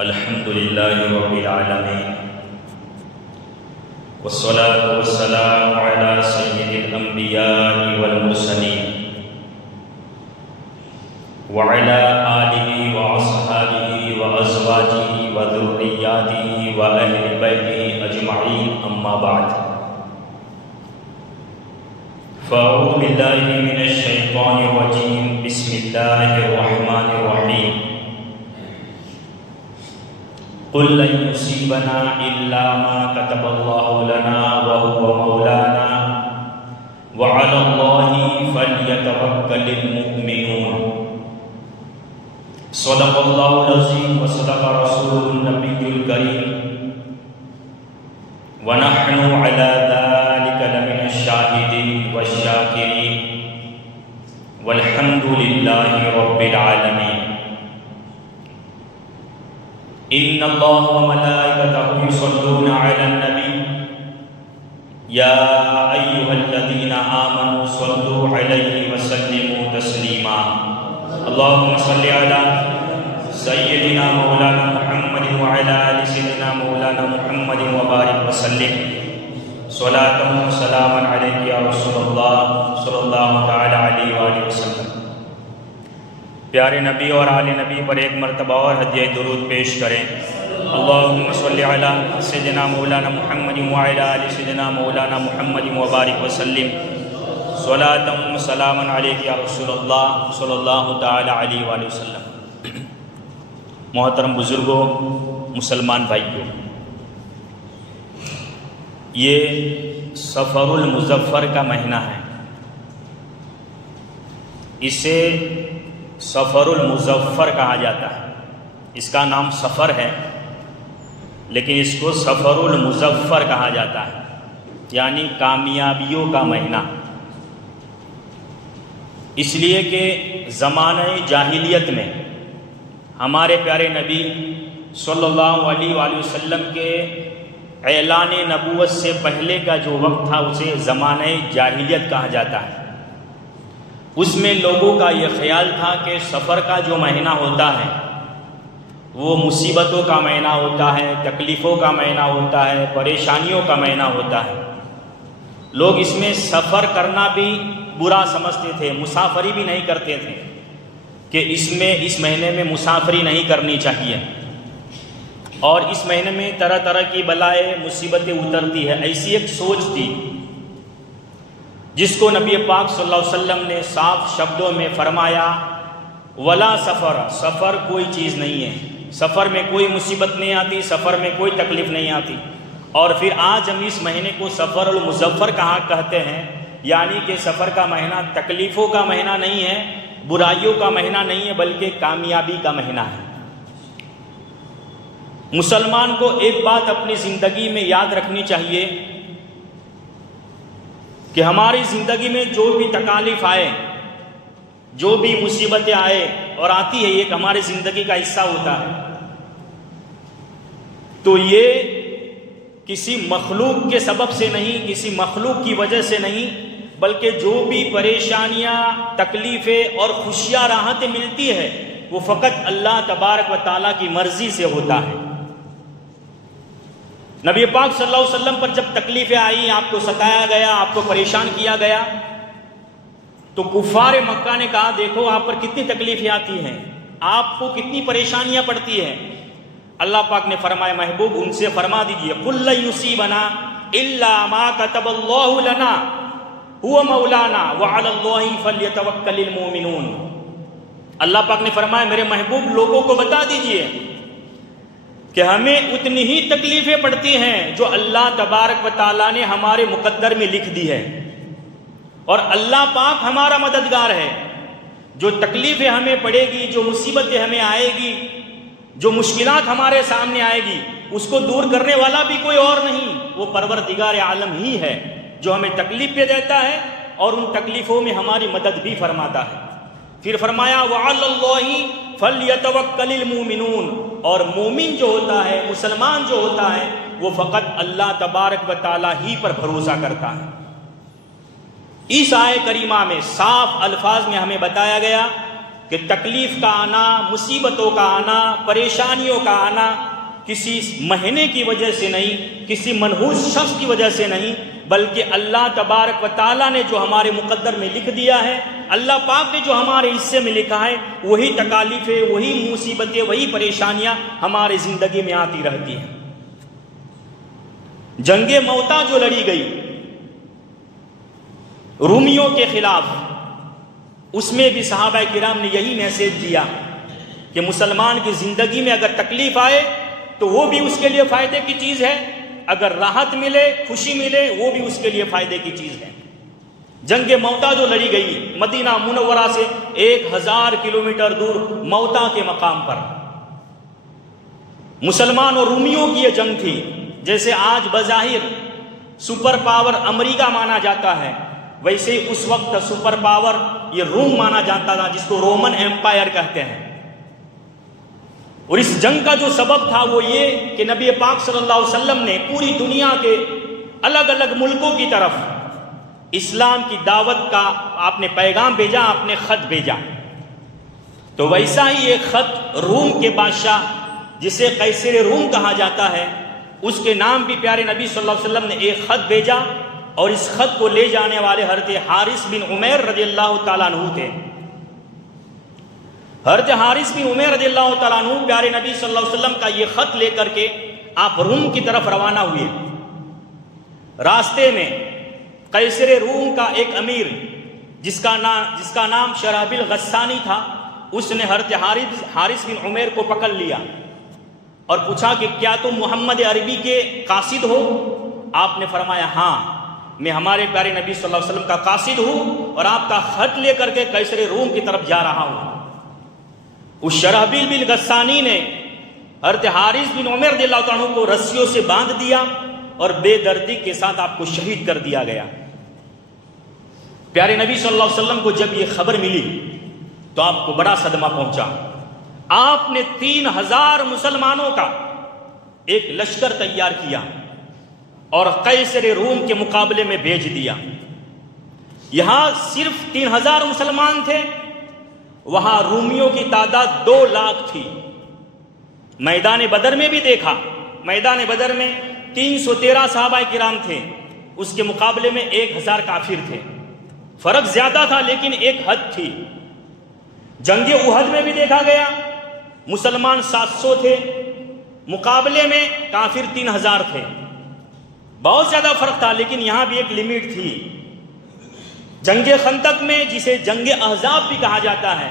الحمد لله رب العالمين والصلاة والسلام على سيد الأنبياء والمرسلين وعلى آله وأصحابه وأزواجه وذرياته وأهل بيته أجمعين أما بعد فأعوذ بالله من الشيطان الرجيم بسم الله الرحمن الرحيم قل لن يصيبنا إلا ما كتب الله لنا وهو مولانا وعلى الله فليتوكل المؤمنون صدق الله العظيم وصدق رسوله النبي الكريم ونحن على ذلك لمن الشاهدين والشاكرين والحمد لله رب العالمين إن الله وملائكته يصلون على النبي يا أيها الذين آمنوا صلوا عليه وسلموا تسليما اللهم صل على سيدنا مولانا محمد وعلى آل سيدنا مولانا محمد وبارك وسلم صلاة وسلاما عليك يا رسول الله صلی اللہ تعالی علیہ وآلہ وسلم۔ پیارے نبی اور آل نبی پر ایک مرتبہ اور ہدیہ درود پیش کریں۔ اللہم صلی علی سیدنا مولانا محمد وعلی آل سیدنا مولانا محمد وبارک وسلم صلاۃ و سلاما علیک یا رسول اللہ صلی اللہ تعالی علیہ وآلہ وسلم۔ محترم بزرگوں، مسلمان بھائیوں، یہ سفر المظفر کا مہینہ ہے۔ اسے سفر المظفر کہا جاتا ہے۔ اس کا نام سفر ہے لیکن اس کو سفر المظفر کہا جاتا ہے، یعنی کامیابیوں کا مہینہ، اس لیے کہ زمانہ جاہلیت میں ہمارے پیارے نبی صلی اللہ علیہ وآلہ وسلم کے اعلان نبوت سے پہلے کا جو وقت تھا اسے زمانہ جاہلیت کہا جاتا ہے۔ اس میں لوگوں کا یہ خیال تھا کہ سفر کا جو مہینہ ہوتا ہے وہ مصیبتوں کا مہینہ ہوتا ہے، تکلیفوں کا مہینہ ہوتا ہے، پریشانیوں کا مہینہ ہوتا ہے۔ لوگ اس میں سفر کرنا بھی برا سمجھتے تھے، مسافری بھی نہیں کرتے تھے کہ اس مہینے میں مسافری نہیں کرنی چاہیے، اور اس مہینے میں طرح طرح کی بلائیں مصیبتیں اترتی ہے۔ ایسی ایک سوچ تھی جس کو نبی پاک صلی اللہ علیہ وسلم نے صاف شبدوں میں فرمایا، ولا سفر، سفر کوئی چیز نہیں ہے، سفر میں کوئی مصیبت نہیں آتی، سفر میں کوئی تکلیف نہیں آتی۔ اور پھر آج ہم اس مہینے کو سفر المظفر کہتے ہیں، یعنی کہ سفر کا مہینہ تکلیفوں کا مہینہ نہیں ہے، برائیوں کا مہینہ نہیں ہے، بلکہ کامیابی کا مہینہ ہے۔ مسلمان کو ایک بات اپنی زندگی میں یاد رکھنی چاہیے کہ ہماری زندگی میں جو بھی تکالیف آئے، جو بھی مصیبتیں آئے اور آتی ہے، یہ ہماری زندگی کا حصہ ہوتا ہے، تو یہ کسی مخلوق کے سبب سے نہیں، کسی مخلوق کی وجہ سے نہیں، بلکہ جو بھی پریشانیاں، تکلیفیں اور خوشیاں، راحتیں ملتی ہے وہ فقط اللہ تبارک و تعالیٰ کی مرضی سے ہوتا ہے۔ نبی پاک صلی اللہ علیہ وسلم پر جب تکلیفیں آئیں، آپ کو ستایا گیا، آپ کو پریشان کیا گیا، تو کفار مکہ نے کہا دیکھو آپ پر کتنی تکلیفیں آتی ہیں، آپ کو کتنی پریشانیاں پڑتی ہیں۔ اللہ پاک نے فرمایا محبوب ان سے فرما دیجئے قُلْ لَن يُصِيبَنَا إِلَّا مَا كَتَبَ اللَّهُ لَنَا هُوَ مَوْلَانَا وَعَلَى اللَّهِ فَلْيَتَوَكَّلِ الْمُؤْمِنُونَ۔ اللہ پاک نے فرمایا میرے محبوب لوگوں کو بتا دیجئے کہ ہمیں اتنی ہی تکلیفیں پڑتی ہیں جو اللہ تبارک و تعالیٰ نے ہمارے مقدر میں لکھ دی ہے، اور اللہ پاک ہمارا مددگار ہے۔ جو تکلیفیں ہمیں پڑے گی، جو مصیبتیں ہمیں آئے گی، جو مشکلات ہمارے سامنے آئے گی، اس کو دور کرنے والا بھی کوئی اور نہیں، وہ پروردگار عالم ہی ہے جو ہمیں تکلیفیں دیتا ہے اور ان تکلیفوں میں ہماری مدد بھی فرماتا ہے۔ پھر فرمایا وَعَلَى اللَّهِ فَلْيَتَوَكَّلِ الْمُؤْمِنُونَ، اور مومن جو ہوتا ہے، مسلمان جو ہوتا ہے، وہ فقط اللہ تبارک و تعالیٰ ہی پر بھروسہ کرتا ہے۔ اس آیت کریمہ میں صاف الفاظ میں ہمیں بتایا گیا کہ تکلیف کا آنا، مصیبتوں کا آنا، پریشانیوں کا آنا کسی مہینے کی وجہ سے نہیں، کسی منحوس شخص کی وجہ سے نہیں، بلکہ اللہ تبارک و تعالیٰ نے جو ہمارے مقدر میں لکھ دیا ہے، اللہ پاک نے جو ہمارے حصے میں لکھا ہے، وہی تکالیفیں، وہی مصیبتیں، وہی پریشانیاں ہماری زندگی میں آتی رہتی ہیں۔ جنگ موتا جو لڑی گئی رومیوں کے خلاف، اس میں بھی صحابہ کرام نے یہی میسج دیا کہ مسلمان کی زندگی میں اگر تکلیف آئے تو وہ بھی اس کے لیے فائدے کی چیز ہے، اگر راحت ملے، خوشی ملے، وہ بھی اس کے لیے فائدے کی چیز ہے۔ جنگ موتا جو لڑی گئی مدینہ منورہ سے 1000 کلومیٹر دور موتا کے مقام پر، مسلمان اور رومیوں کی یہ جنگ تھی۔ جیسے آج بظاہر سپر پاور امریکہ مانا جاتا ہے، ویسے اس وقت سپر پاور یہ روم مانا جاتا تھا، جس کو رومن ایمپائر کہتے ہیں۔ اور اس جنگ کا جو سبب تھا وہ یہ کہ نبی پاک صلی اللہ علیہ وسلم نے پوری دنیا کے الگ الگ ملکوں کی طرف اسلام کی دعوت کا آپ نے پیغام بھیجا، آپ نے خط بھیجا۔ تو ویسا ہی ایک خط روم کے بادشاہ جسے قیصر روم کہا جاتا ہے، اس کے نام بھی پیارے نبی صلی اللہ علیہ وسلم نے ایک خط بھیجا، اور اس خط کو لے جانے والے حضرت حارث بن عمیر رضی اللہ تعالیٰ عنہ تھے۔ حضرت حارث بن عمیر رضی اللہ تعالیٰ عنہ پیارے نبی صلی اللہ علیہ وسلم کا یہ خط لے کر کے آپ روم کی طرف روانہ ہوئے۔ راستے میں قیصر روم کا ایک امیر جس کا نام شرحبیل غسانی تھا، اس نے حضرت حارث بن عمیر کو پکڑ لیا اور پوچھا کہ کیا تم محمد عربی کے قاصد ہو؟ آپ نے فرمایا ہاں، میں ہمارے پیارے نبی صلی اللہ علیہ وسلم کا قاصد ہوں اور آپ کا خط لے کر کے قیصر روم کی طرف جا رہا ہوں۔ اس شرحبیل بن غسانی نے حضرت حارث بن عمیر رضی اللہ عنہ کو رسیوں سے باندھ دیا اور بے دردی کے ساتھ آپ کو شہید کر دیا گیا۔ پیارے نبی صلی اللہ علیہ وسلم کو جب یہ خبر ملی تو آپ کو بڑا صدمہ پہنچا۔ آپ نے 3000 مسلمانوں کا ایک لشکر تیار کیا اور قیصر روم کے مقابلے میں بھیج دیا۔ یہاں صرف 3000 مسلمان تھے، وہاں رومیوں کی تعداد 2 لاکھ تھی۔ میدان بدر میں بھی دیکھا، میدان بدر میں 313 صحابہ کرام تھے، اس کے مقابلے میں 1000 کافر تھے۔ فرق زیادہ تھا لیکن ایک حد تھی۔ جنگ احد میں بھی دیکھا گیا، مسلمان 700 تھے، مقابلے میں کافر 3000 تھے۔ بہت زیادہ فرق تھا، لیکن یہاں بھی ایک لمٹ تھی۔ جنگ خندق میں، جسے جنگ احزاب بھی کہا جاتا ہے،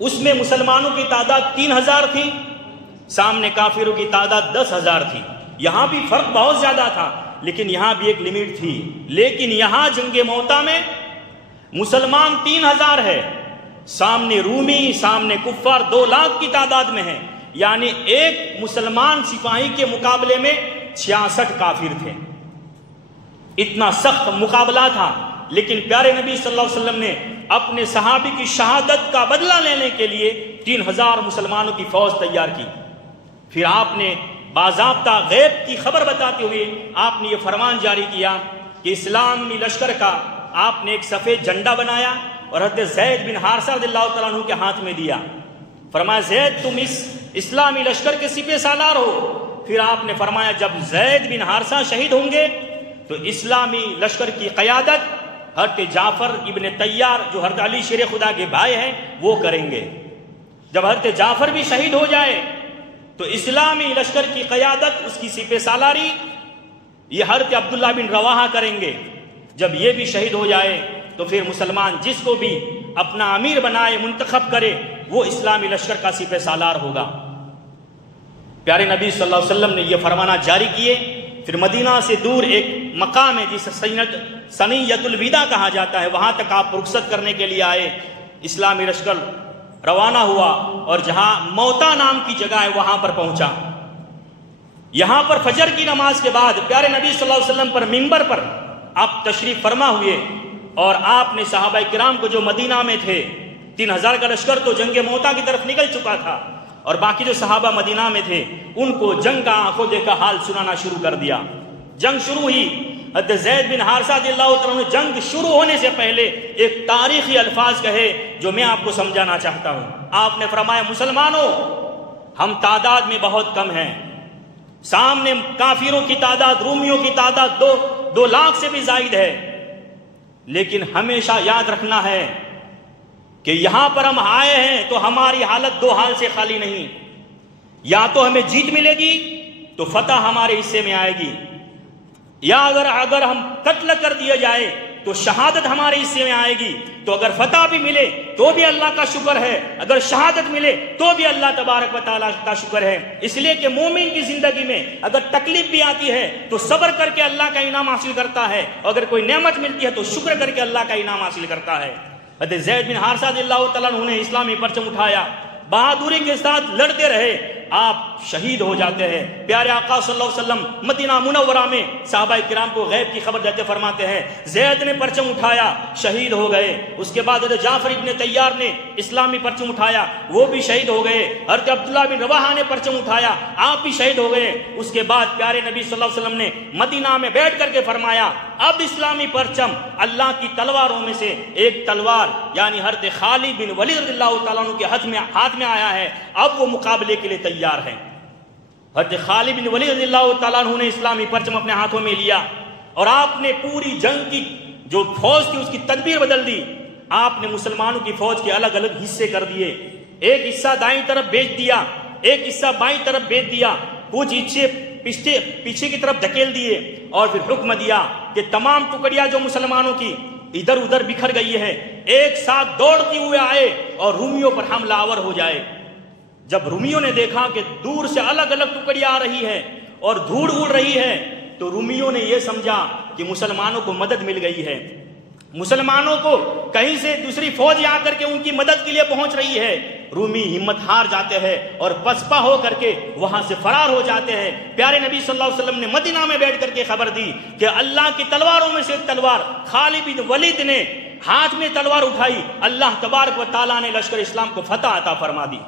اس میں مسلمانوں کی تعداد 3000 تھی، سامنے کافروں کی تعداد 10,000 تھی۔ یہاں بھی فرق بہت زیادہ تھا، لیکن یہاں بھی ایک لمٹ تھی۔ لیکن یہاں جنگ موتا میں مسلمان 3000 ہے، سامنے رومی، سامنے کفار 2 لاکھ کی تعداد میں ہیں، یعنی ایک مسلمان سپاہی کے مقابلے میں 66 کافر تھے۔ اتنا سخت مقابلہ تھا، لیکن پیارے نبی صلی اللہ علیہ وسلم نے اپنے صحابی کی شہادت کا بدلہ لینے کے لیے 3000 مسلمانوں کی فوج تیار کی۔ پھر آپ نے باضابطہ غیب کی خبر بتاتے ہوئے آپ نے یہ فرمان جاری کیا کہ اسلامی لشکر کا آپ نے ایک سفید جھنڈا بنایا اور حضرت زید بن حارثہ رضی اللہ تعالیٰ عنہ کے ہاتھ میں دیا۔ فرمایا زید تم اس اسلامی لشکر کے سپہ سالار ہو۔ پھر آپ نے فرمایا جب زید بن حارثہ شہید ہوں گے تو اسلامی لشکر کی قیادت حضرت جعفر ابن طیار جو حضرت علی شیر خدا کے بھائی ہیں وہ کریں گے۔ جب حضرت جعفر بھی شہید ہو جائے تو اسلامی لشکر کی قیادت، اس کی سپہ سالاری یہ حضرت عبداللہ بن رواحہ کریں گے۔ جب یہ بھی شہید ہو جائے تو پھر مسلمان جس کو بھی اپنا امیر بنائے، منتخب کرے، وہ اسلامی لشکر کا سپہ سالار ہوگا۔ پیارے نبی صلی اللہ علیہ وسلم نے یہ فرمانا جاری کیے۔ پھر مدینہ سے دور ایک مقام ہے جسے سنیت الوداع کہا جاتا ہے، وہاں تک آپ رخصت کرنے کے لیے آئے۔ اسلامی لشکر روانہ ہوا اور جہاں موتا نام کی جگہ ہے وہاں پر پہنچا۔ یہاں پر فجر کی نماز کے بعد پیارے نبی صلی اللہ علیہ وسلم پر منبر پر آپ تشریف فرما ہوئے، اور آپ نے صحابہ کرام کو جو مدینہ میں تھے، 3000 کا لشکر تو جنگ موتا کی طرف نکل چکا تھا، اور باقی جو صحابہ مدینہ میں تھے ان کو جنگ کا آنکھوں دیکھا حال سنانا شروع کر دیا۔ جنگ شروع ہوئی، حضرت زید بن حارثہ رضی اللہ تعالیٰ عنہ جنگ شروع ہونے سے پہلے ایک تاریخی الفاظ کہے جو میں آپ کو سمجھانا چاہتا ہوں. آپ نے فرمایا مسلمانوں ہم تعداد میں بہت کم ہیں، سامنے کافروں کی تعداد، رومیوں کی تعداد 2 لاکھ سے بھی زائد ہے، لیکن ہمیشہ یاد رکھنا ہے کہ یہاں پر ہم آئے ہیں تو ہماری حالت 2 حال سے خالی نہیں. یا تو ہمیں جیت ملے گی تو فتح ہمارے حصے میں آئے گی، یا اگر ہم قتل کر دیا جائے تو شہادت ہمارے حصے میں آئے گی. تو اگر فتح بھی ملے تو بھی اللہ کا شکر ہے، اگر شہادت ملے تو بھی اللہ تبارک و تعالیٰ کا شکر ہے. اس لیے کہ مومن کی زندگی میں اگر تکلیف بھی آتی ہے تو صبر کر کے اللہ کا انعام حاصل کرتا ہے، اگر کوئی نعمت ملتی ہے تو شکر کر کے اللہ کا انعام حاصل کرتا ہے. حضرت زید بن حارثہ رضی اللہ تعالیٰ عنہ نے اسلامی پرچم اٹھایا، بہادری کے ساتھ لڑتے رہے، آپ شہید ہو جاتے ہیں. پیارے آقا صلی اللہ علیہ وسلم مدینہ منورہ میں صحابہ کرام کو غیب کی خبر دیتے فرماتے ہیں زید نے پرچم اٹھایا، شہید ہو گئے. اس کے بعد حضرت جعفر ابن طیار نے اسلامی پرچم اٹھایا، وہ بھی شہید ہو گئے. حضرت عبداللہ بن رواحہ نے پرچم اٹھایا، آپ بھی شہید ہو گئے. اس کے بعد پیارے نبی صلی اللہ علیہ وسلم نے مدینہ میں بیٹھ کر کے فرمایا اب اسلامی پرچم اللہ کی تلواروں میں سے ایک تلوار یعنی حضرت خالد بن ولید رضی اللہ تعالیٰ عنہ کے ہاتھ میں آیا ہے، اب وہ مقابلے کے لیے تیار ہے. حضرت خالد بن ولید رضی اللہ تعالیٰ عنہ نے اسلامی پرچم اپنے ہاتھوں میں لیا اور آپ نے پوری جنگ کی جو فوج تھی اس کی تدبیر بدل دی. آپ نے مسلمانوں کی فوج کے الگ الگ حصے کر دیے، ایک حصہ دائیں طرف بیچ دیا، ایک حصہ بائیں طرف بیچ دیا، کچھ حصے پیچھے کی طرف دھکیل دیے اور پھر حکم دیا کہ تمام ٹکڑیاں جو مسلمانوں کی ادھر ادھر بکھر گئی ہے ایک ساتھ دوڑتی ہوئے آئے اور رومیوں پر حملہ آور ہو جائے. جب رومیوں نے دیکھا کہ دور سے الگ الگ ٹکڑیاں آ رہی ہے اور دھوڑ اڑ رہی ہے تو رومیوں نے یہ سمجھا کہ مسلمانوں کو مدد مل گئی ہے، مسلمانوں کو کہیں سے دوسری فوج آ کر کے ان کی مدد کے لیے پہنچ رہی ہے. رومی ہمت ہار جاتے ہیں اور پسپا ہو کر کے وہاں سے فرار ہو جاتے ہیں. پیارے نبی صلی اللہ علیہ وسلم نے مدینہ میں بیٹھ کر کے خبر دی کہ اللہ کی تلواروں میں سے ایک تلوار خالد بن ولید نے ہاتھ میں تلوار اٹھائی، اللہ تبارک و تعالیٰ نے لشکر اسلام کو فتح عطا فرما دی.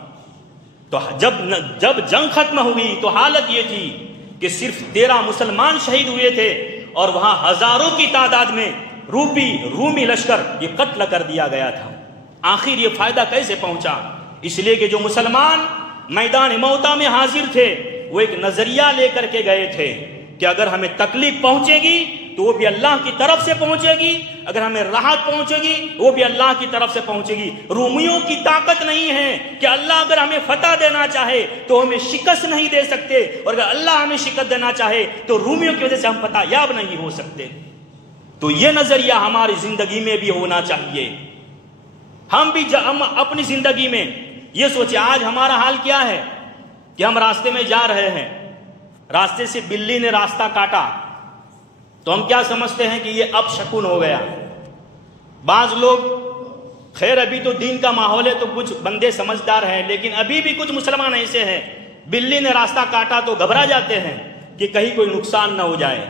تو جب جنگ ختم ہوئی تو حالت یہ تھی کہ صرف 13 مسلمان شہید ہوئے تھے اور وہاں ہزاروں کی تعداد میں رومی لشکر یہ قتل کر دیا گیا تھا. آخر یہ فائدہ کیسے پہنچا؟ اس لیے کہ جو مسلمان میدان موتا میں حاضر تھے وہ ایک نظریہ لے کر کے گئے تھے کہ اگر ہمیں تکلیف پہنچے گی تو وہ بھی اللہ کی طرف سے پہنچے گی، اگر ہمیں راحت پہنچے گی وہ بھی اللہ کی طرف سے پہنچے گی. رومیوں کی طاقت نہیں ہے کہ اللہ اگر ہمیں فتح دینا چاہے تو ہمیں شکست نہیں دے سکتے، اور اگر اللہ ہمیں شکست دینا چاہے تو رومیوں کی وجہ سے ہم فتح یاب نہیں ہو سکتے. تو یہ نظریہ ہماری زندگی میں بھی ہونا چاہیے. ہم بھی اپنی زندگی میں یہ سوچیں آج ہمارا حال کیا ہے کہ ہم راستے میں جا رہے ہیں، راستے سے بلی نے راستہ کاٹا تو ہم کیا سمجھتے ہیں کہ یہ اب شکون ہو گیا. بعض لوگ خیر ابھی تو دین کا ماحول ہے تو کچھ بندے سمجھدار ہیں، لیکن ابھی بھی کچھ مسلمان ایسے ہیں بلی نے راستہ کاٹا تو گھبرا جاتے ہیں کہ کہیں کوئی نقصان نہ ہو جائے.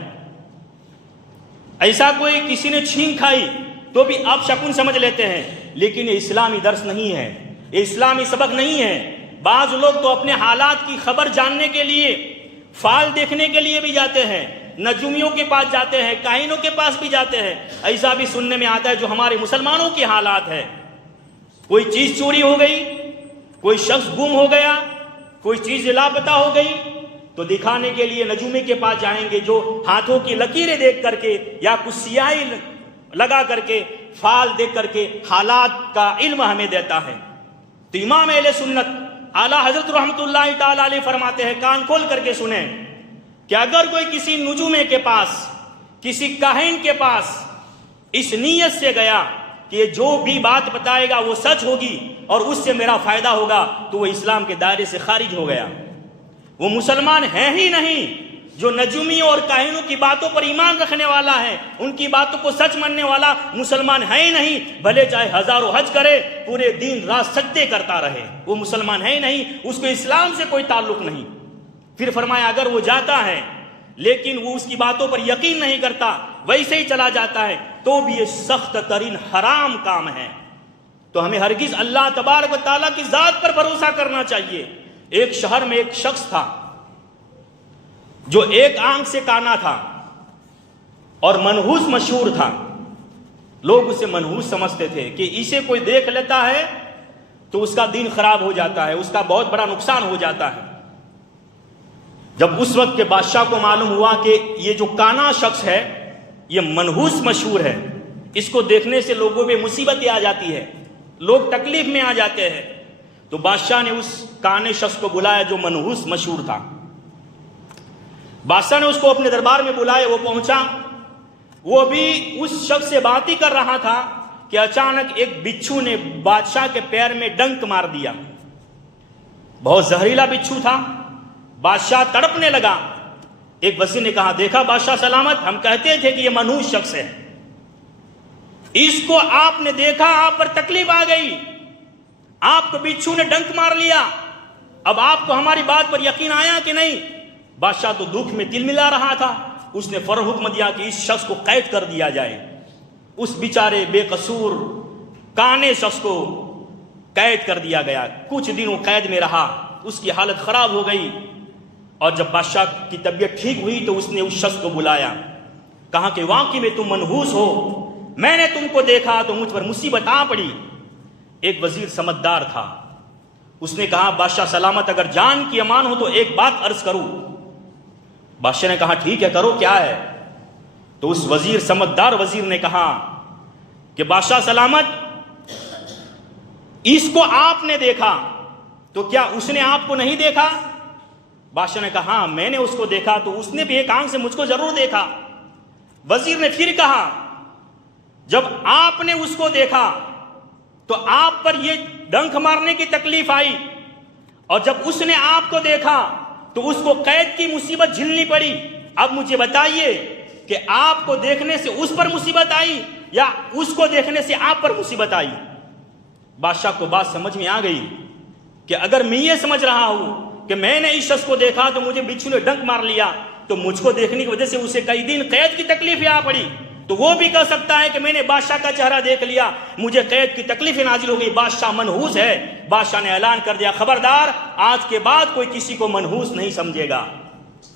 ایسا کوئی کسی نے چھین کھائی تو بھی اب شکون سمجھ لیتے ہیں، لیکن یہ اسلامی درس نہیں ہے، یہ اسلامی سبق نہیں ہے. بعض لوگ تو اپنے حالات کی خبر جاننے کے لیے فال دیکھنے کے لیے بھی جاتے ہیں، نجومیوں کے پاس جاتے ہیں، کاہنوں کے پاس بھی جاتے ہیں. ایسا بھی سننے میں آتا ہے جو ہمارے مسلمانوں کی حالات ہے. کوئی چیز چوری ہو گئی، کوئی شخص گم ہو گیا، کوئی چیز لاپتہ ہو گئی تو دکھانے کے لیے نجومی کے پاس جائیں گے جو ہاتھوں کی لکیریں دیکھ کر کے یا کچھ سیاہی لگا کر کے فال دیکھ کر کے حالات کا علم ہمیں دیتا ہے. تو امام اہل سنت اعلیٰ حضرت رحمۃ اللہ تعالیٰ علیہ فرماتے ہیں، کان کھول کر کے سنیں کہ اگر کوئی کسی نجومے کے پاس، کسی کاہن کے پاس اس نیت سے گیا کہ یہ جو بھی بات بتائے گا وہ سچ ہوگی اور اس سے میرا فائدہ ہوگا تو وہ اسلام کے دائرے سے خارج ہو گیا. وہ مسلمان ہے ہی نہیں. جو نجومیوں اور کاہنوں کی باتوں پر ایمان رکھنے والا ہے، ان کی باتوں کو سچ ماننے والا مسلمان ہے ہی نہیں، بھلے چاہے ہزاروں حج کرے، پورے دن رات سجدے کرتا رہے، وہ مسلمان ہے ہی نہیں، اس کو اسلام سے کوئی تعلق نہیں. پھر فرمایا اگر وہ جاتا ہے لیکن وہ اس کی باتوں پر یقین نہیں کرتا، ویسے ہی چلا جاتا ہے تو بھی یہ سخت ترین حرام کام ہے. تو ہمیں ہرگز اللہ تبارک و تعالیٰ کی ذات پر بھروسہ کرنا چاہیے. ایک شہر میں ایک شخص تھا جو ایک آنکھ سے کانا تھا اور منحوس مشہور تھا. لوگ اسے منحوس سمجھتے تھے کہ اسے کوئی دیکھ لیتا ہے تو اس کا دین خراب ہو جاتا ہے, اس کا بہت بڑا نقصان ہو جاتا ہے. جب اس وقت کے بادشاہ کو معلوم ہوا کہ یہ جو کانا شخص ہے یہ منحوس مشہور ہے, اس کو دیکھنے سے لوگوں پہ مصیبتیں آ جاتی ہے, لوگ تکلیف میں آ جاتے ہیں, تو بادشاہ نے اس کانے شخص کو بلایا جو منحوس مشہور تھا. بادشاہ نے اس کو اپنے دربار میں بلایا, وہ پہنچا, وہ بھی اس شخص سے بات ہی کر رہا تھا کہ اچانک ایک بچھو نے بادشاہ کے پیر میں ڈنک مار دیا. بہت زہریلا بچھو تھا. بادشاہ تڑپنے لگا. ایک وزیر نے کہا, دیکھا بادشاہ سلامت, ہم کہتے تھے کہ یہ منحوس شخص ہے, اس کو آپ نے دیکھا, آپ پر تکلیف آ گئی, آپ کو بچھو نے ڈنک مار لیا, اب آپ کو ہماری بات پر یقین آیا کہ نہیں؟ بادشاہ تو دکھ میں تل ملا رہا تھا. اس نے فوراً حکم دیا کہ اس شخص کو قید کر دیا جائے. اس بیچارے بے قصور کانے شخص کو قید کر دیا گیا. کچھ دن وہ قید میں رہا, اس کی حالت خراب ہو گئی, اور جب بادشاہ کی طبیعت ٹھیک ہوئی تو اس نے اس شخص کو بلایا, کہا کہ واقعی میں تم منحوس ہو, میں نے تم کو دیکھا تو مجھ پر مصیبت آ پڑی. ایک وزیر سمجھدار تھا, اس نے کہا بادشاہ سلامت اگر جان کی امان ہو تو ایک بات عرض کروں. بادشاہ نے کہا ٹھیک ہے کرو, کیا ہے؟ تو اس وزیر سمجھدار وزیر نے کہا کہ بادشاہ سلامت اس کو آپ نے دیکھا تو کیا اس نے آپ کو نہیں دیکھا؟ بادشاہ نے کہا ہاں میں نے اس کو دیکھا تو اس نے بھی ایک آنکھ سے مجھ کو ضرور دیکھا. وزیر نے پھر کہا جب آپ نے اس کو دیکھا تو آپ پر یہ ڈنک مارنے کی تکلیف آئی, اور جب اس نے آپ کو دیکھا تو اس کو قید کی مصیبت جھیلنی پڑی. اب مجھے بتائیے کہ آپ کو دیکھنے سے اس پر مصیبت آئی یا اس کو دیکھنے سے آپ پر مصیبت آئی؟ بادشاہ کو بات سمجھ میں آ گئی کہ اگر میں یہ سمجھ رہا ہوں کہ میں نے اس شخص کو دیکھا تو مجھے بچھو نے ڈنک مار لیا, تو مجھ کو دیکھنے کی وجہ سے اسے کئی دن قید کی تکلیفیں آ پڑی, تو وہ بھی کہہ سکتا ہے کہ میں نے بادشاہ کا چہرہ دیکھ لیا, مجھے قید کی تکلیفیں نازل ہو گئی, بادشاہ منحوس ہے. بادشاہ نے اعلان کر دیا خبردار, آج کے بعد کوئی کسی کو منحوس نہیں سمجھے گا.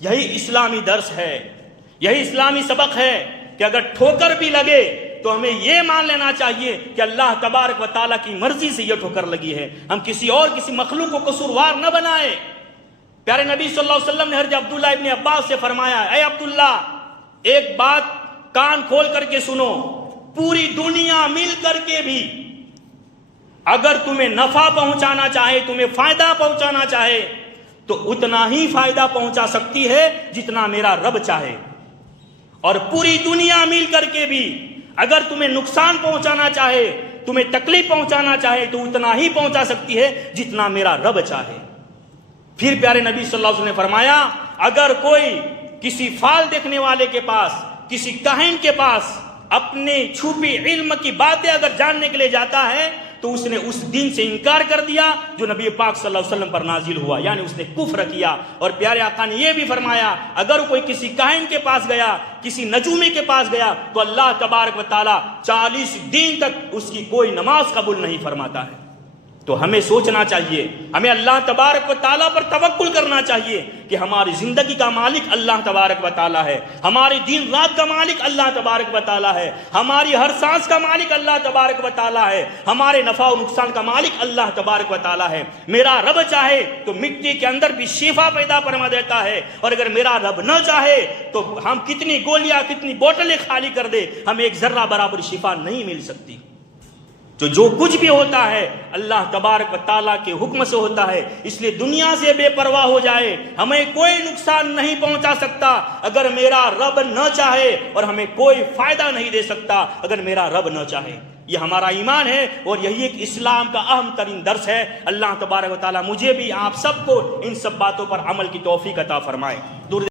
یہی اسلامی درس ہے, یہی اسلامی سبق ہے کہ اگر ٹھوکر بھی لگے تو ہمیں یہ مان لینا چاہیے کہ اللہ تبارک و تعالیٰ کی مرضی سے یہ ٹھوکر لگی ہے, ہم کسی اور کسی مخلوق کو قصوروار نہ بنائے. پیارے نبی صلی اللہ علیہ وسلم نے حضرت عبداللہ ابن عباس سے فرمایا, اے عبداللہ ایک بات کان کھول کر کے سنو, پوری دنیا مل کر کے بھی اگر تمہیں نفع پہنچانا چاہے, تمہیں فائدہ پہنچانا چاہے تو اتنا ہی فائدہ پہنچا سکتی ہے جتنا میرا رب چاہے, اور پوری دنیا مل کر کے بھی اگر تمہیں نقصان پہنچانا چاہے, تمہیں تکلیف پہنچانا چاہے تو اتنا ہی پہنچا سکتی ہے جتنا میرا رب چاہے. پھر پیارے نبی صلی اللہ علیہ وسلم نے فرمایا اگر کوئی کسی فال دیکھنے والے کے پاس, کسی کاہن کے پاس اپنے چھپی علم کی باتیں اگر جاننے کے لیے جاتا ہے تو اس نے اس دین سے انکار کر دیا جو نبی پاک صلی اللہ علیہ وسلم پر نازل ہوا, یعنی اس نے کفر کیا. اور پیارے آقا نے یہ بھی فرمایا اگر کوئی کسی کاہن کے پاس گیا, کسی نجومی کے پاس گیا تو اللہ تبارک و تعالیٰ 40 دن تک اس کی کوئی نماز قبول نہیں فرماتا ہے. تو ہمیں سوچنا چاہیے, ہمیں اللہ تبارک و تعالیٰ پر توکل کرنا چاہیے کہ ہماری زندگی کا مالک اللہ تبارک و تعالیٰ ہے, ہماری دن رات کا مالک اللہ تبارک و تعالیٰ ہے, ہماری ہر سانس کا مالک اللہ تبارک و تعالیٰ ہے, ہمارے نفع و نقصان کا مالک اللہ تبارک و تعالیٰ ہے. میرا رب چاہے تو مٹی کے اندر بھی شفا پیدا فرما دیتا ہے, اور اگر میرا رب نہ چاہے تو ہم کتنی گولیاں کتنی بوتلیں خالی کر دے, ہمیں ایک ذرہ برابر شفا نہیں مل سکتی. جو کچھ بھی ہوتا ہے اللہ تبارک و تعالیٰ کے حکم سے ہوتا ہے, اس لیے دنیا سے بے پرواہ ہو جائے, ہمیں کوئی نقصان نہیں پہنچا سکتا اگر میرا رب نہ چاہے, اور ہمیں کوئی فائدہ نہیں دے سکتا اگر میرا رب نہ چاہے. یہ ہمارا ایمان ہے اور یہی ایک اسلام کا اہم ترین درس ہے. اللہ تبارک و تعالیٰ مجھے بھی آپ سب کو ان سب باتوں پر عمل کی توفیق عطا فرمائے.